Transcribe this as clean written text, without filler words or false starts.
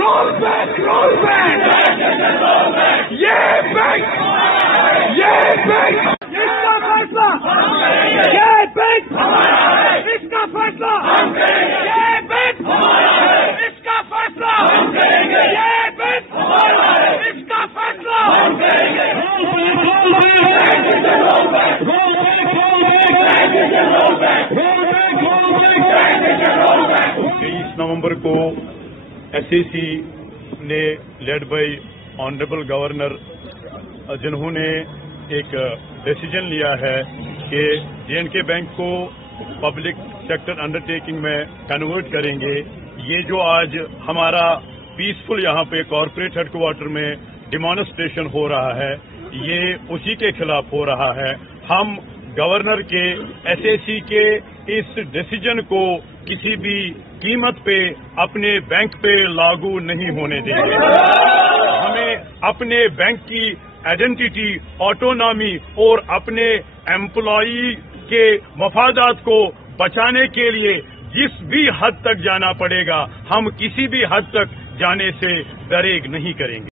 roll back, roll back. ये bank इसका फैसला, ये बैंक इसका फैसला, ये बैंक इसका फैसला, ये बैंक इसका फैसला। 23 नवंबर को SAC ने लेड बाय ऑनरेबल गवर्नर, जिन्होंने एक डिसीजन लिया है कि J&K बैंक को पब्लिक सेक्टर अंडरटेकिंग में कन्वर्ट करेंगे। ये जो आज हमारा पीसफुल यहाँ पे कॉरपोरेट हेडक्वार्टर में डिमॉन्स्ट्रेशन हो रहा है, ये उसी के खिलाफ हो रहा है। हम गवर्नर के SAC के इस डिसीजन को किसी भी कीमत पे अपने बैंक पे लागू नहीं होने देंगे। हमें अपने बैंक की आइडेंटिटी, ऑटोनॉमी और अपने एम्प्लॉई के मफादात को बचाने के लिए जिस भी हद तक जाना पड़ेगा, हम किसी भी हद तक जाने से दरेग नहीं करेंगे।